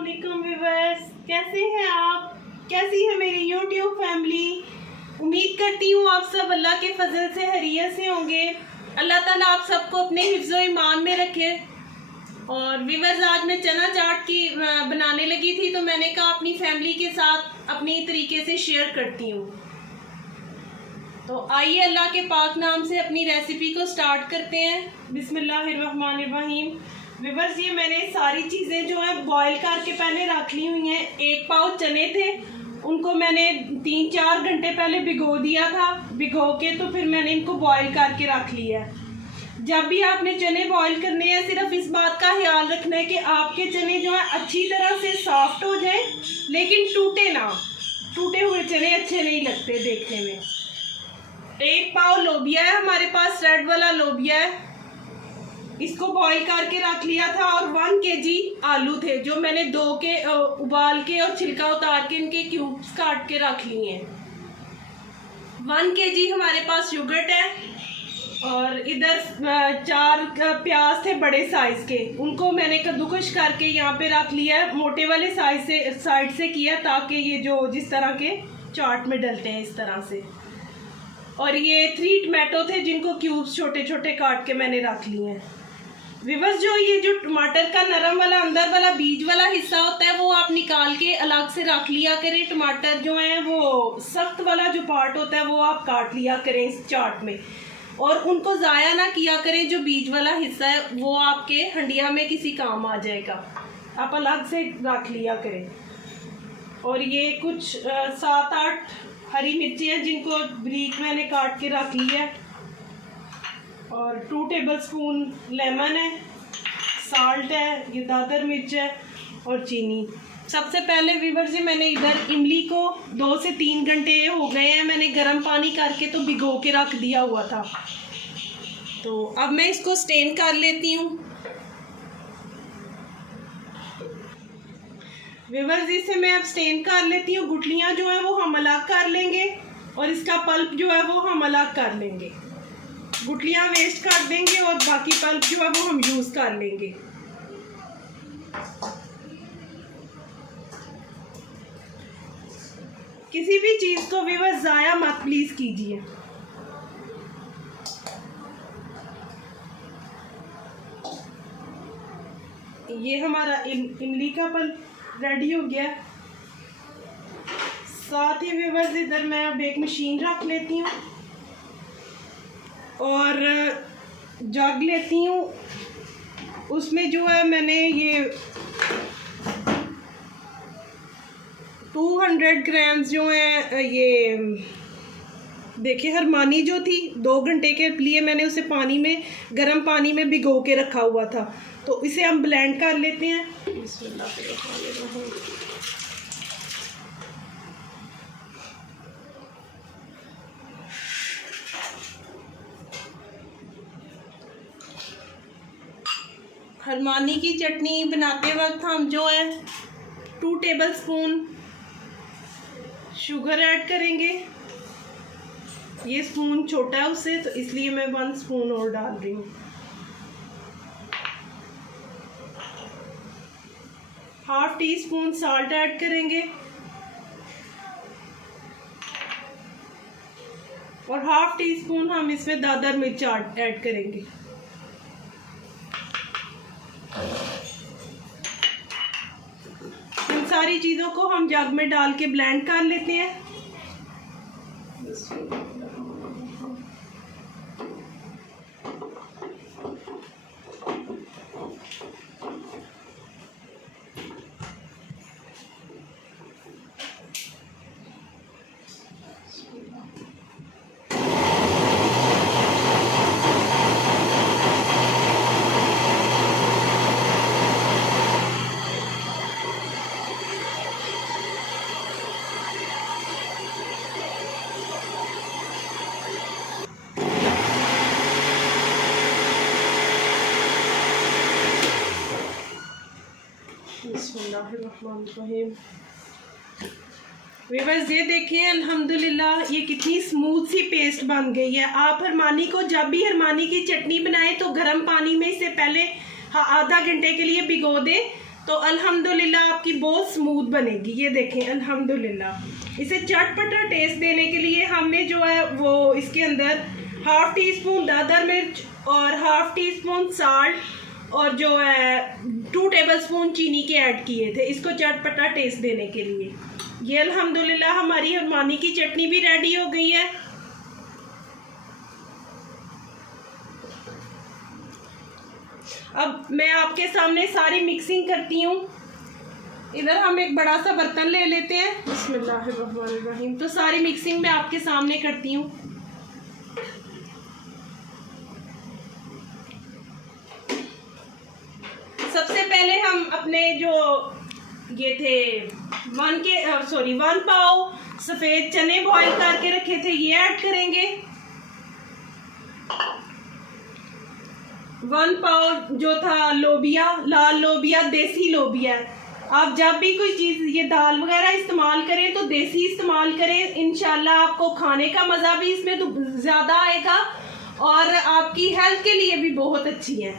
अस्सलामुअलैकुम व्यूअर्स, कैसे हैं आप? कैसी है मेरी यूट्यूब फैमिली? उम्मीद करती हूँ आप सब अल्लाह के फजल से खैरियत से होंगे। अल्लाह ताला आप सबको अपने हिफ्ज़ो ईमान में रखे। और व्यूअर्स, आज मैं चना चाट की बनाने लगी थी, तो मैंने कहा अपनी फैमिली के साथ अपनी तरीके से शेयर करती हूँ। तो आइए अल्लाह के पाक नाम से अपनी रेसिपी को स्टार्ट करते हैं। बिस्मिल्लाहिर्रहमानिर्रहीम। व्यूअर्स, ये मैंने सारी चीज़ें जो है बॉईल करके पहले रख ली हुई हैं। 1 पाव चने थे, उनको मैंने 3-4 घंटे पहले भिगो दिया था। भिगो के तो फिर मैंने इनको बॉईल करके रख लिया है। जब भी आपने चने बॉईल करने हैं, सिर्फ इस बात का ख्याल रखना है कि आपके चने जो है अच्छी तरह से सॉफ्ट हो जाए, लेकिन टूटे ना। टूटे हुए चने अच्छे नहीं लगते देखने में। 1 पाव लोबिया है हमारे पास, रेड वाला लोबिया है, इसको बॉईल करके रख लिया था। और 1 केजी आलू थे, जो मैंने धो के उबाल के और छिलका उतार के इनके क्यूब्स काट के रख लिए हैं। 1 केजी हमारे पास योगर्ट है। और इधर 4 प्याज थे बड़े साइज़ के, उनको मैंने कद्दूकश करके यहाँ पे रख लिया है। मोटे वाले साइड से किया, ताकि ये जो जिस तरह के चाट में डलते हैं इस तरह से। और ये 3 टमाटो थे, जिनको क्यूब्स छोटे छोटे काट के मैंने रख लिए हैं। व्यूअर्स, जो ये जो टमाटर का नरम वाला अंदर वाला बीज वाला हिस्सा होता है, वो आप निकाल के अलग से रख लिया करें। टमाटर जो है वो सख्त वाला जो पार्ट होता है, वो आप काट लिया करें इस चाट में, और उनको ज़ाया ना किया करें। जो बीज वाला हिस्सा है वो आपके हंडिया में किसी काम आ जाएगा, आप अलग से रख लिया करें। और ये कुछ 7-8 हरी मिर्ची हैं, जिनको बारीक मैंने काट के रख लिया है। और 2 टेबलस्पून लेमन है, साल्ट है, ये दादर मिर्च है और चीनी। सबसे पहले व्यूअर्स जी, मैंने इधर इमली को 2 से 3 घंटे हो गए हैं, मैंने गर्म पानी करके तो भिगो के रख दिया हुआ था। तो अब मैं इसको स्टेन कर लेती हूँ। व्यूअर्स, इसे मैं अब स्टेन कर लेती हूँ। गुठलियाँ जो है वो हम अलग कर लेंगे, और इसका पल्प जो है वो हम अलग कर लेंगे। गुठलियाँ वेस्ट कर देंगे, और बाकी पल्प जो है वो हम यूज़ कर लेंगे। किसी भी चीज़ को व्यूअर्स ज़ाया मत प्लीज़ कीजिए। ये हमारा इमली का पल्प रेडी हो गया। साथ ही व्यूअर्स, इधर मैं अब एक मशीन रख लेती हूँ और जग लेती हूँ। उसमें जो है मैंने ये 200 ग्राम्स जो है, ये देखिए हरमानी जो थी, 2 घंटे के लिए मैंने उसे पानी में, गर्म पानी में भिगो के रखा हुआ था। तो इसे हम ब्लेंड कर लेते हैं। हरमानी की चटनी बनाते वक्त हम जो है 2 टेबलस्पून शुगर ऐड करेंगे। ये स्पून छोटा है उससे, तो इसलिए मैं 1 स्पून और डाल रही हूँ। ½ टीस्पून साल्ट ऐड करेंगे, और ½ टीस्पून हम इसमें दादर मिर्च ऐड करेंगे। इन सारी चीज़ों को हम जग में डाल के ब्लेंड कर लेते हैं। व्यूअर्स, ये देखिए अल्हम्दुलिल्लाह ये कितनी स्मूथ सी पेस्ट बन गई है। आप हरमानी को जब भी हरमानी की चटनी बनाएं तो गर्म पानी में इसे पहले आधा घंटे के लिए भिगो दें, तो अल्हम्दुलिल्लाह आपकी बहुत स्मूथ बनेगी। ये देखें अल्हम्दुलिल्लाह। इसे चटपटा टेस्ट देने के लिए हमने जो है वो इसके अंदर 1/2 टीस्पून दादर मिर्च और 1/2 टीस्पून साल्ट और जो है 2 टेबलस्पून चीनी के ऐड किए थे, इसको चटपटा टेस्ट देने के लिए। ये अल्हम्दुलिल्लाह हमारी अरमानी की चटनी भी रेडी हो गई है। अब मैं आपके सामने सारी मिक्सिंग करती हूँ। इधर हम एक बड़ा सा बर्तन ले लेते हैं। बिस्मिल्लाहिर्रहमानिर्रहीम। तो सारी मिक्सिंग मैं आपके सामने करती हूँ। सबसे पहले हम अपने जो ये थे 1 पाव सफ़ेद चने बॉईल करके रखे थे ये ऐड करेंगे। 1 पाव जो था लोबिया, लाल लोबिया, देसी लोबिया। आप जब भी कोई चीज़ ये दाल वगैरह इस्तेमाल करें तो देसी इस्तेमाल करें। इंशाल्लाह आपको खाने का मज़ा भी इसमें तो ज़्यादा आएगा और आपकी हेल्थ के लिए भी बहुत अच्छी है।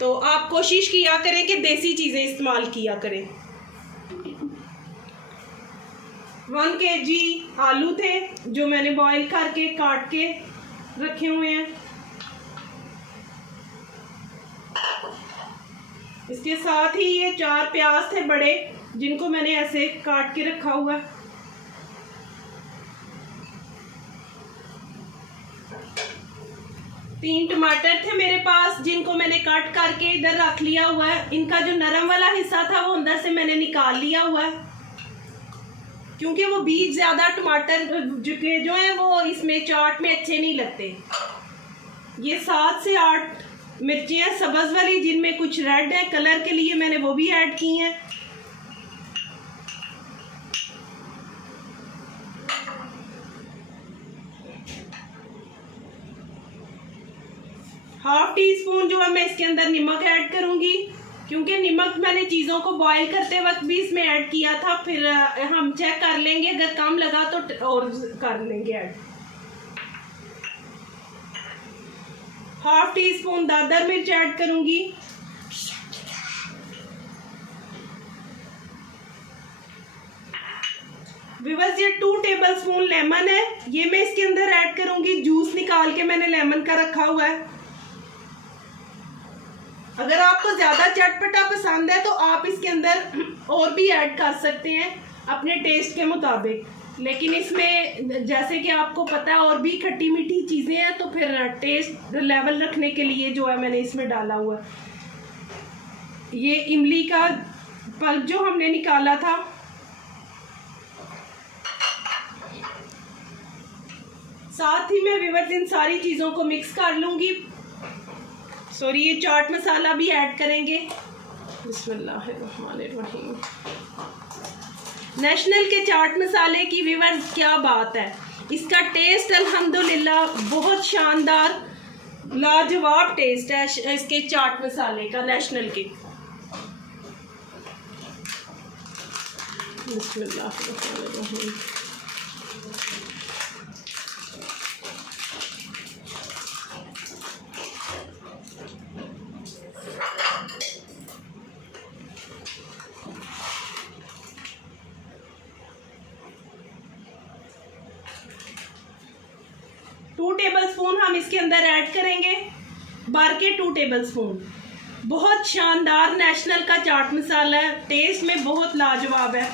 तो आप कोशिश किया करें कि देसी चीज़ें इस्तेमाल किया करें। 1 kg आलू थे जो मैंने बॉईल करके काट के रखे हुए हैं। इसके साथ ही ये 4 प्याज थे बड़े जिनको मैंने ऐसे काट के रखा हुआ है। तीन टमाटर थे मेरे पास जिनको मैंने कट करके इधर रख लिया हुआ है। इनका जो नरम वाला हिस्सा था वो अंदर से मैंने निकाल लिया हुआ है क्योंकि वो बीज ज़्यादा टमाटर जो है वो इसमें चाट में अच्छे नहीं लगते। ये 7 से 8 मिर्चें हैं सब्ज़ वाली जिनमें कुछ रेड है कलर के लिए, मैंने वो भी ऐड की हैं। हाफ टी स्पून जो है मैं इसके अंदर नमक ऐड करूंगी क्योंकि नमक मैंने चीज़ों को बॉईल करते वक्त भी इसमें ऐड किया था। फिर हम चेक कर लेंगे, अगर कम लगा तो और कर लेंगे add. Half tea spoon Dadar मिर्च ऐड करूंगी। व्यूअर्स ये 2 टेबलस्पून लेमन है, ये मैं इसके अंदर ऐड करूंगी। जूस निकाल के मैंने लेमन का रखा हुआ है। अगर आपको ज़्यादा चटपटा पसंद है तो आप इसके अंदर और भी ऐड कर सकते हैं अपने टेस्ट के मुताबिक, लेकिन इसमें जैसे कि आपको पता है और भी खट्टी मीठी चीज़ें हैं तो फिर टेस्ट लेवल रखने के लिए जो है मैंने इसमें डाला हुआ है। ये इमली का पल्प जो हमने निकाला था, साथ ही मैं व्यूअर्स इन सारी चीज़ों को मिक्स कर लूँगी। सॉरी ये चाट मसाला भी ऐड करेंगे। बिस्मिल्लाहिर्रहमानिर्रहीम। नेशनल के चाट मसाले की व्यूअर्स क्या बात है, इसका टेस्ट अल्हम्दुलिल्लाह बहुत शानदार लाजवाब टेस्ट है इसके चाट मसाले का, नेशनल के। बिस्मिल्लाहिर्रहमानिर्रहीम। टू टेबलस्पून हम इसके अंदर ऐड करेंगे, भर के 2 टेबलस्पून। बहुत शानदार नेशनल का चाट मसाला है, टेस्ट में बहुत लाजवाब है।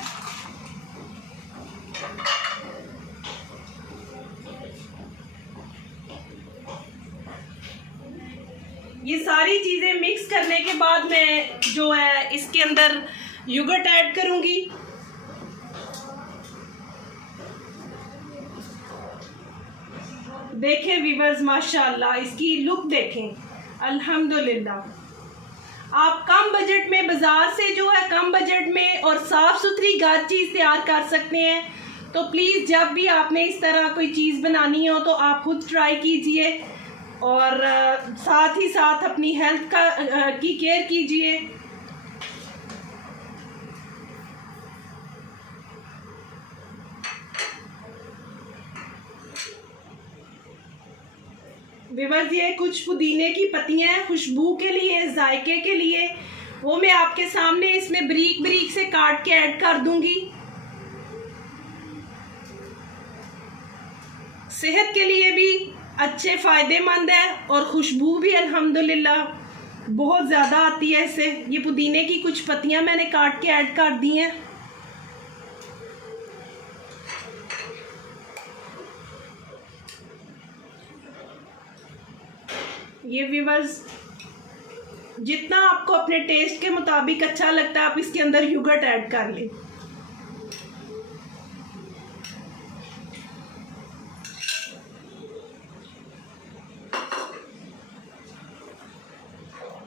ये सारी चीज़ें मिक्स करने के बाद मैं जो है इसके अंदर योगर्ट ऐड करूंगी। देखें व्यूअर्स माशाल्लाह इसकी लुक देखें अल्हम्दुलिल्लाह। आप कम बजट में बाज़ार से जो है कम बजट में और साफ़ सुथरी घर चीज़ तैयार कर सकते हैं। तो प्लीज़ जब भी आपने इस तरह कोई चीज़ बनानी हो तो आप खुद ट्राई कीजिए और साथ ही साथ अपनी हेल्थ की केयर कीजिए। व्यूअर्स ये कुछ पुदीने की पत्तियां हैं खुशबू के लिए, जायके के लिए, वो मैं आपके सामने इसमें बारीक बारीक से काट के ऐड कर दूंगी। सेहत के लिए भी अच्छे फ़ायदेमंद है और खुशबू भी अल्हम्दुलिल्लाह बहुत ज़्यादा आती है इससे। ये पुदीने की कुछ पत्तियां मैंने काट के ऐड कर दी हैं। ये व्यूअर्स, जितना आपको अपने टेस्ट के मुताबिक अच्छा लगता है आप इसके अंदर योगर्ट ऐड कर लें।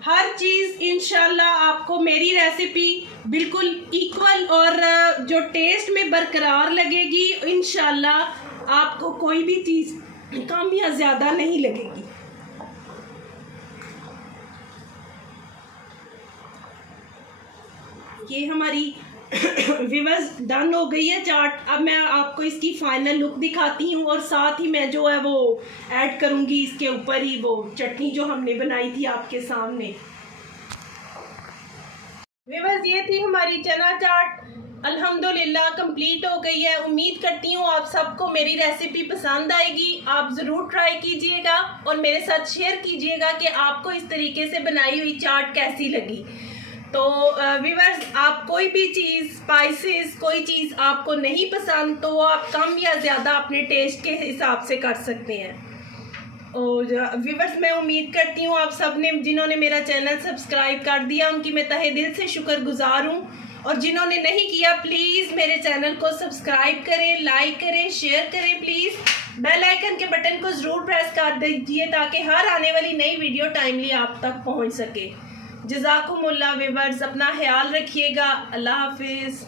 हर चीज़ इंशाल्लाह आपको मेरी रेसिपी बिल्कुल इक्वल और जो टेस्ट में बरकरार लगेगी। इंशाल्लाह आपको कोई भी चीज़ कम या ज़्यादा नहीं लगेगी। ये हमारी व्यूअर्स डन हो गई है चाट। अब मैं आपको इसकी फाइनल लुक दिखाती हूँ और साथ ही मैं जो है वो ऐड करूँगी इसके ऊपर ही वो चटनी जो हमने बनाई थी आपके सामने। व्यूअर्स, ये थी हमारी चना चाट, अल्हम्दुलिल्लाह कंप्लीट हो गई है। उम्मीद करती हूँ आप सबको मेरी रेसिपी पसंद आएगी। आप ज़रूर ट्राई कीजिएगा और मेरे साथ शेयर कीजिएगा कि आपको इस तरीके से बनाई हुई चाट कैसी लगी। तो व्यूअर्स, आप कोई भी चीज़ स्पाइसेस कोई चीज़ आपको नहीं पसंद तो वो आप कम या ज़्यादा अपने टेस्ट के हिसाब से कर सकते हैं। और व्यूअर्स, मैं उम्मीद करती हूँ आप सब ने जिन्होंने मेरा चैनल सब्सक्राइब कर दिया उनकी मैं तहे दिल से शुक्रगुजार हूँ, और जिन्होंने नहीं किया प्लीज़ मेरे चैनल को सब्सक्राइब करें, लाइक करें, शेयर करें। प्लीज़ बेल आइकन के बटन को ज़रूर प्रेस कर दीजिए ताकि हर आने वाली नई वीडियो टाइमली आप तक पहुँच सके। जज़ाकुमुल्लाह व्यूअर्स, अपना ख्याल रखिएगा। अल्लाह हाफिज़।